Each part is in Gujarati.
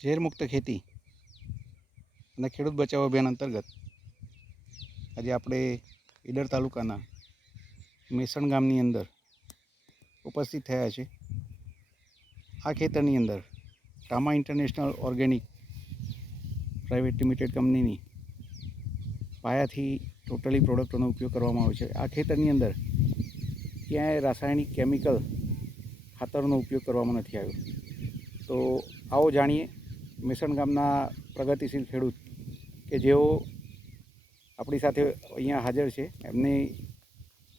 ઝેરમુક્ત ખેતી અને ખેડૂત બચાવ અભિયાન અંતર્ગત આજે આપણે ઈડર તાલુકાના મેસણ ગામની અંદર ઉપસ્થિત થયા છે. આ ખેતરની અંદર ટામા ઇન્ટરનેશનલ ઓર્ગેનિક પ્રાઇવેટ લિમિટેડ કંપનીની પાયાથી ટોટલી પ્રોડક્ટોનો ઉપયોગ કરવામાં આવે છે. આ ખેતરની અંદર ક્યાંય રાસાયણિક કેમિકલ ખાતરનો ઉપયોગ કરવામાં નથી આવ્યો. તો આવો જાણીએ મેસણ ગામના પ્રગતિશીલ ખેડૂત કે જેઓ આપણી સાથે અહીંયા હાજર છે, એમની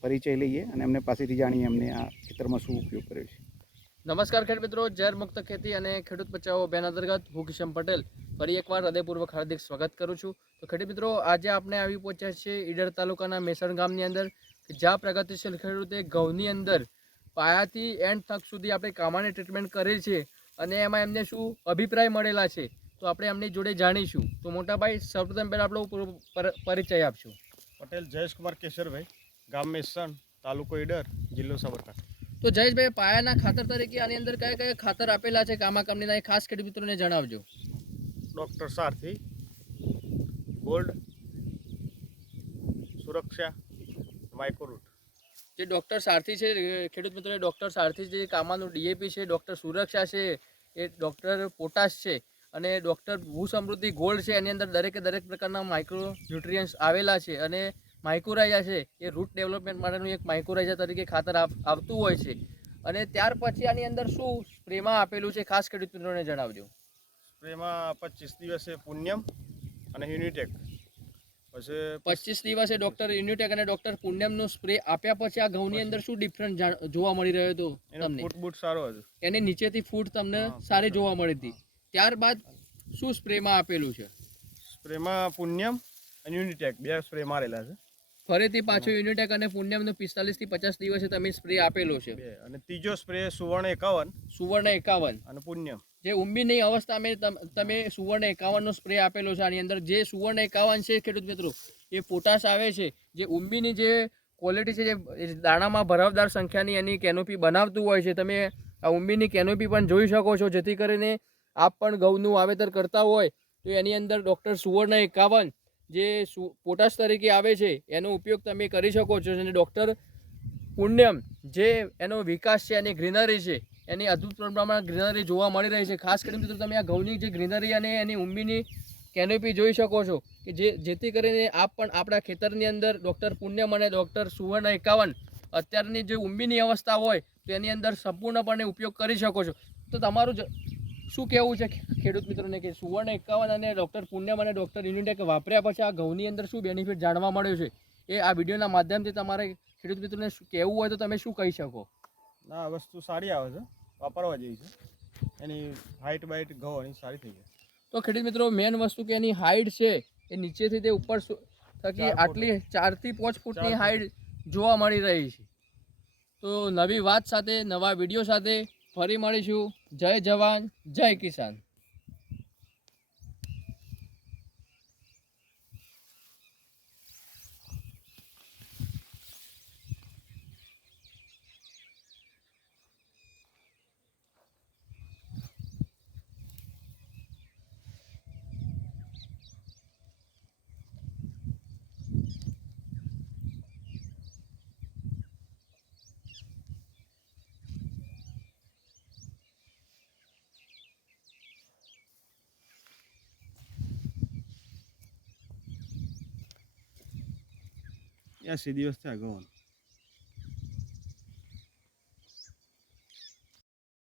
પરિચય લઈએ અને એમને પાસેથી જાણીએ એમને આ ખેતરમાં શું ઉપયોગ કર્યો છે. નમસ્કાર ખેડ મિત્રો ઝેર મુક્ત ખેતી અને ખેડૂત બચાવો અભિયાન અંતર્ગત હું કિશન પટેલ ફરી એકવાર હૃદયપૂર્વક હાર્દિક સ્વાગત કરું છું. તો ખેડૂત મિત્રો, આજે આપણે આવી પહોંચ્યા છીએ ઈડર તાલુકાના મેસણ ગામની અંદર, કે જ્યાં પ્રગતિશીલ ખેડૂતે ઘઉંની અંદર પાયાથી એન્ડ તક સુધી આપણે કામાની ટ્રીટમેન્ટ કરેલ છે. અને એમાં એમને શું અભિપ્રાય મળેલા છે તો આપણે એમની જોડે જાણીશું. તો મોટાભાઈ સૌપ્રથમ પહેલાં આપણો પૂરો પર- પરિચય આપશું. પટેલ જયેશકુમાર કેશરભાઈ ગામ મેસણ તાલુકો ઈડર જિલ્લો સાબરકાંઠા. તો જયેશભાઈ પાયાના ખાતર તરીકે આની અંદર કયા કયા ખાતર આપેલા છે કામા કંપનીના એ ખાસ ખેડૂત મિત્રોને જણાવજો. ડૉક્ટર સારથી ગોલ્ડ સુરક્ષા માઇક્રોરૂટ. જે ડૉક્ટર સારથી છે ખેડૂત મિત્રોને ડૉક્ટર સારથી જે કામાનું ડીએપી છે ડૉક્ટર સુરક્ષા છે, એ ડૉક્ટર પોટાશ છે અને ડૉક્ટર ભૂ સમૃદ્ધિ ગોલ્ડ છે, એની અંદર દરેકે દરેક પ્રકારના માઇક્રો ન્યુટ્રિયન્ટ્સ આવેલા છે અને માઇક્રોરાઇઝા છે, એ રૂટ ડેવલપમેન્ટ માટેનું એક માઇક્રોરાઇઝા તરીકે ખાતર આવતું હોય છે. અને ત્યાર પછી આની અંદર શું સ્પ્રેમાં આપેલું છે, ખાસ ખેડૂત મિત્રોને જણાવજો. સ્પ્રેમાં પચીસ દિવસે પુણ્યમ અને યુનિટેક. પચીસ દિવસે ડૉક્ટર યુનિટેક અને ડૉક્ટર પુણ્યમનો સ્પ્રે આપ્યા પછી આ ઘઉંની અંદર શું ડિફરન્સ જોવા મળી રહ્યો હતો તમને? ફૂટ બૂટ સારો હતો. એની નીચેથી ફૂટ તમને સારી જોવા મળી હતી. ત્યારબાદ શું સ્પ્રેમાં આપેલું છે? સ્પ્રેમાં પુણ્યમ અને યુનિટેક બે સ્પ્રે મારેલા છે. ફરીથી પાછો યુનિટેક અને પુણ્યમનો પિસ્તાલીસથી પચાસ દિવસે તમે સ્પ્રે આપેલો છે. અને ત્રીજો સ્પ્રે સુવર્ણ એકાવન. સુવર્ણ એકાવન. અને પુણ્યમ જે ઉંબીની અવસ્થામાં તમ- તમે સુવર્ણ એકાવનનો સ્પ્રે આપેલો છે આની અંદર. જે સુવર્ણ એકાવન છે, ખેડૂત મિત્રો, એ પોટાશ આવે છે. જે ઉંબીની જે ક્વોલિટી છે, જે દાણામાં ભરાવદાર સંખ્યાની એની કેનોપી બનાવતું હોય છે, તમે આ ઉંબીની કેનોપી પણ જોઈ શકો છો. જેથી કરીને આપ પણ ઘઉંનું વાવેતર કરતા હોય, તો એની અંદર ડૉક્ટર સુવર્ણ એકાવન જે પોટાશ તરીકે આવે છે, એનો ઉપયોગ તમે કરી શકો છો. અને ડૉક્ટર પુણ્યમ જે એનો વિકાસ છે, એની ગ્રીનરી છે એની અદ્ભુત પ્રમાણમાં ગ્રીનરી જોવા મળી રહી છે. ખાસ કરીને મિત્રો તમે આ ઘઉંની જે ગ્રીનરી અને એની ઉંબીની કેનોપી જોઈ શકો છો કે જે જેથી કરીને આપ પણ આપણા ખેતરની અંદર ડૉક્ટર પુણ્યમ અને ડૉક્ટર સુવર્ણ એકાવન અત્યારની જે ઉંબીની અવસ્થા હોય તો એની અંદર સંપૂર્ણપણે ઉપયોગ કરી શકો છો. તો તમારું શું કહેવું છે ખેડૂત મિત્રોને કે સુવર્ણ એકાવન અને ડૉક્ટર પુણ્યમ અને ડૉક્ટર યુનિટેક વાપર્યા પછી આ ઘઉંની અંદર શું બેનિફિટ જાણવા મળ્યું છે? એ આ વિડીયોના માધ્યમથી તમારે ખેડૂત મિત્રોને કહેવું હોય તો તમે શું કહી શકો? આ વસ્તુ સારી આવે છે વાપરવા જેવી છે. એની હાઇટ બાઇટ ઘઉં સારી થઈ જાય. તો ખેડૂત મિત્રો મેન વસ્તુ કે એની હાઈટ છે એ નીચેથી તે ઉપર થકી આટલી ચારથી પાંચ ફૂટની હાઈટ જોવા મળી રહી છે. તો નવી વાત સાથે નવા વીડિયો સાથે ફરી મળીશું. જય જવાન જય કિસાન. એસી દિવસ થયા ઘઉં